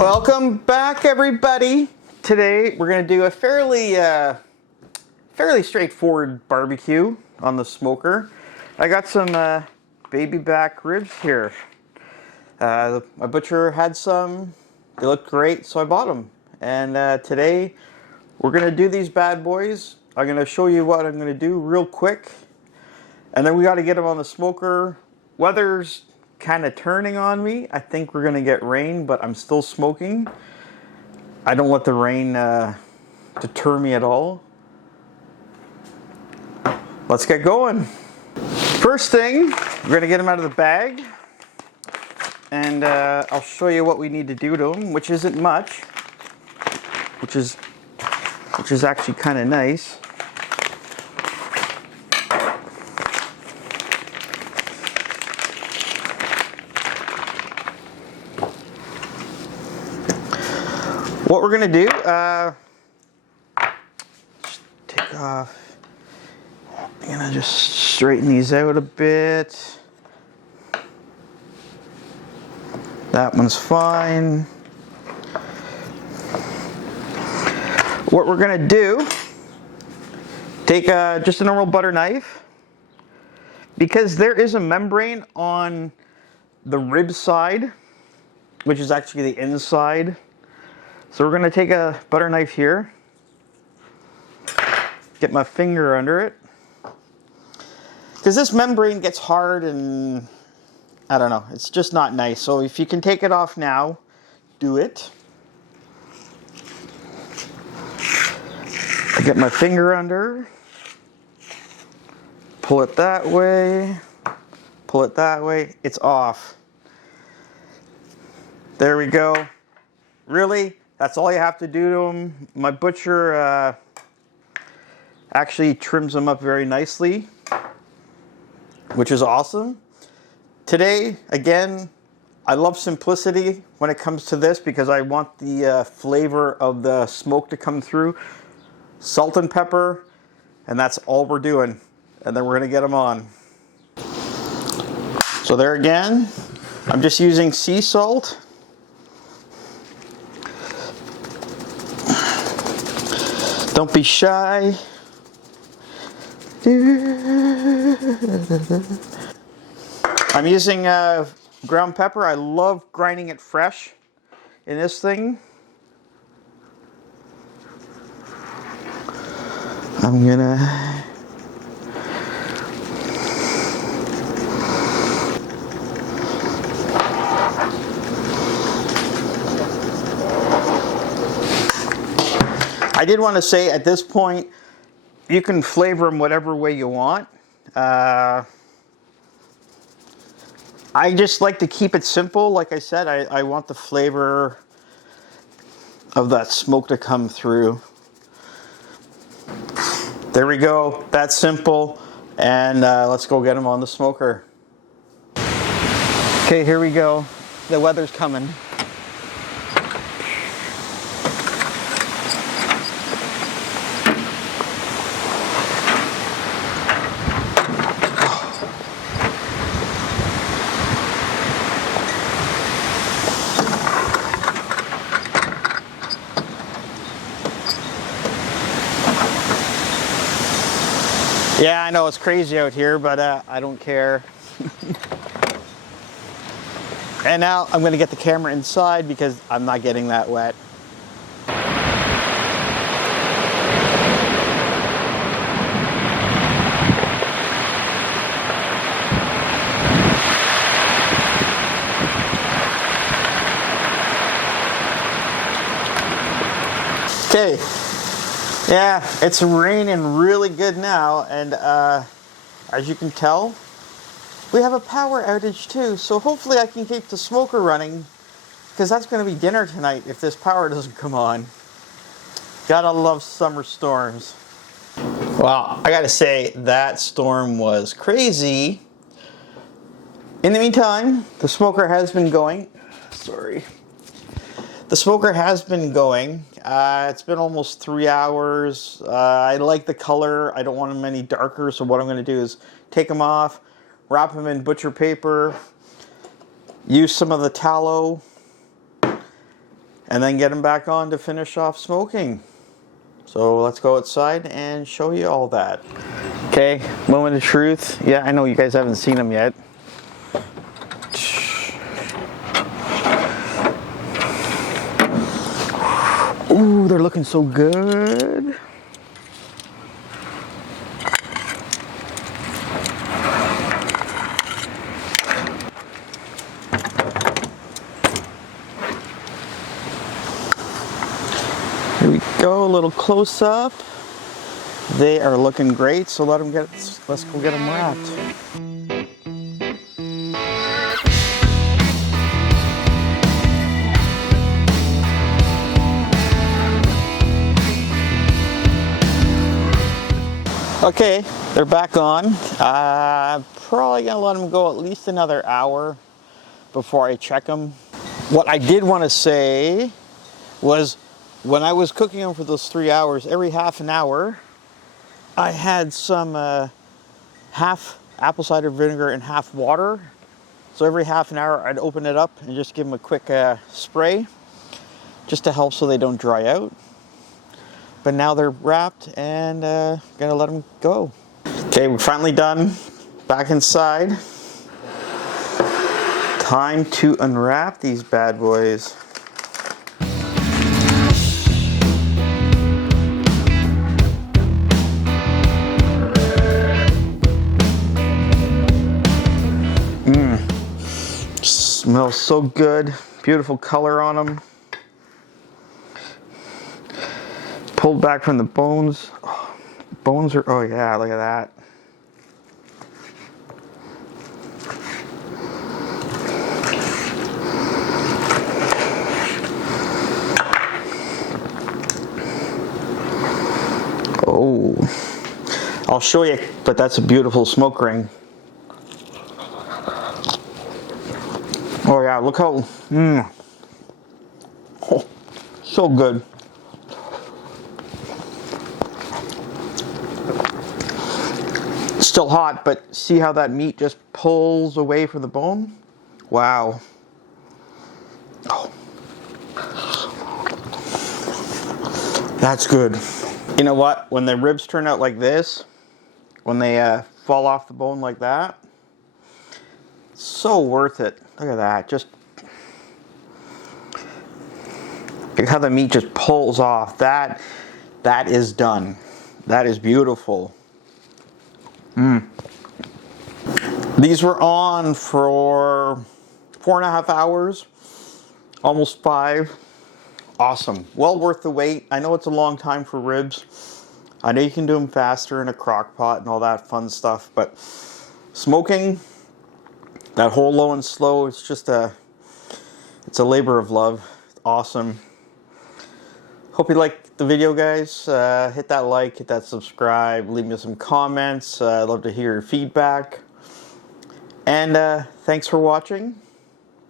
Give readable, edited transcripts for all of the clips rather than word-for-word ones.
Welcome back, everybody. Today we're going to do a fairly straightforward barbecue on the smoker. I got some baby back ribs here. My butcher had some. They looked great, so I bought them. And today we're going to do these bad boys. I'm going to show you what I'm going to do real quick. And then we got to get them on the smoker. Weather's kind of turning on me. I think we're going to get rain, but I'm still smoking. I don't let the rain deter me at all. Let's get going. First thing, we're going to get them out of the bag. And I'll show you what we need to do to them, which isn't much. Which is actually kind of nice. What we're going to do, just take off, I'm going to just straighten these out a bit. That one's fine. What we're going to do, take just a normal butter knife, because there is a membrane on the rib side, which is actually the inside. So we're going to take a butter knife here, get my finger under it, because this membrane gets hard and I don't know, it's just not nice. So if you can take it off now, do it. I get my finger under, pull it that way, pull it that way, it's off. There we go. Really? That's all you have to do to them. My butcher actually trims them up very nicely, which is awesome. Today, again, I love simplicity when it comes to this because I want the flavor of the smoke to come through. Salt and pepper, and that's all we're doing. And then we're gonna get them on. So there again, I'm just using sea salt. Don't be shy. I'm using ground pepper. I love grinding it fresh in this thing. I'm gonna... I did want to say at this point, you can flavor them whatever way you want. I just like to keep it simple. Like I said, I want the flavor of that smoke to come through. There we go. That's simple. And let's go get them on the smoker. Okay, here we go. The weather's coming. Yeah, I know it's crazy out here, but I don't care. And now I'm going to get the camera inside because I'm not getting that wet. Okay. Yeah, it's raining really good now, and as you can tell, we have a power outage too, so hopefully I can keep the smoker running, because that's going to be dinner tonight if this power doesn't come on. Gotta love summer storms. Well, I gotta say, that storm was crazy. In the meantime, the smoker has been going. Sorry. The smoker has been going. It's been almost 3 hours. I like the color. I don't want them any darker, so what I'm going to do is take them off, wrap them in butcher paper, use some of the tallow, and then get them back on to finish off smoking. So let's go outside and show you all that. Okay, moment of truth. Yeah, I know you guys haven't seen them yet. Ooh, they're looking so good. Here we go, a little close up. They are looking great, so let's go get them wrapped. Okay, they're back on. Probably gonna let them go at least another hour before I check them. What I did want to say was, when I was cooking them for those 3 hours, every half an hour, I had some half apple cider vinegar and half water. So every half an hour, I'd open it up and just give them a quick spray, just to help so they don't dry out. But now they're wrapped and gonna let them go. Okay, we're finally done. Back inside. Time to unwrap these bad boys. Smells so good. Beautiful color on them. Pulled back from the bones. Oh, bones are, oh yeah, look at that. Oh, I'll show you, but that's a beautiful smoke ring. Oh yeah, look how, oh, so good. Still hot, but see how that meat just pulls away from the bone? Wow. Oh. That's good. You know what? When the ribs turn out like this, when they fall off the bone like that, so worth it. Look at that. Just look how the meat just pulls off. That is done. That is beautiful. These were on for 4.5 hours, almost 5. Awesome. Well worth the wait. I know it's a long time for ribs. I know you can do them faster in a crock pot and all that fun stuff, but smoking that whole low and slow, it's a labor of love. It's awesome. Hope you liked the video, guys. Hit that like, hit that subscribe, leave me some comments. I'd love to hear your feedback. And thanks for watching.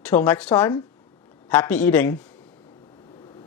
Till next time, happy eating.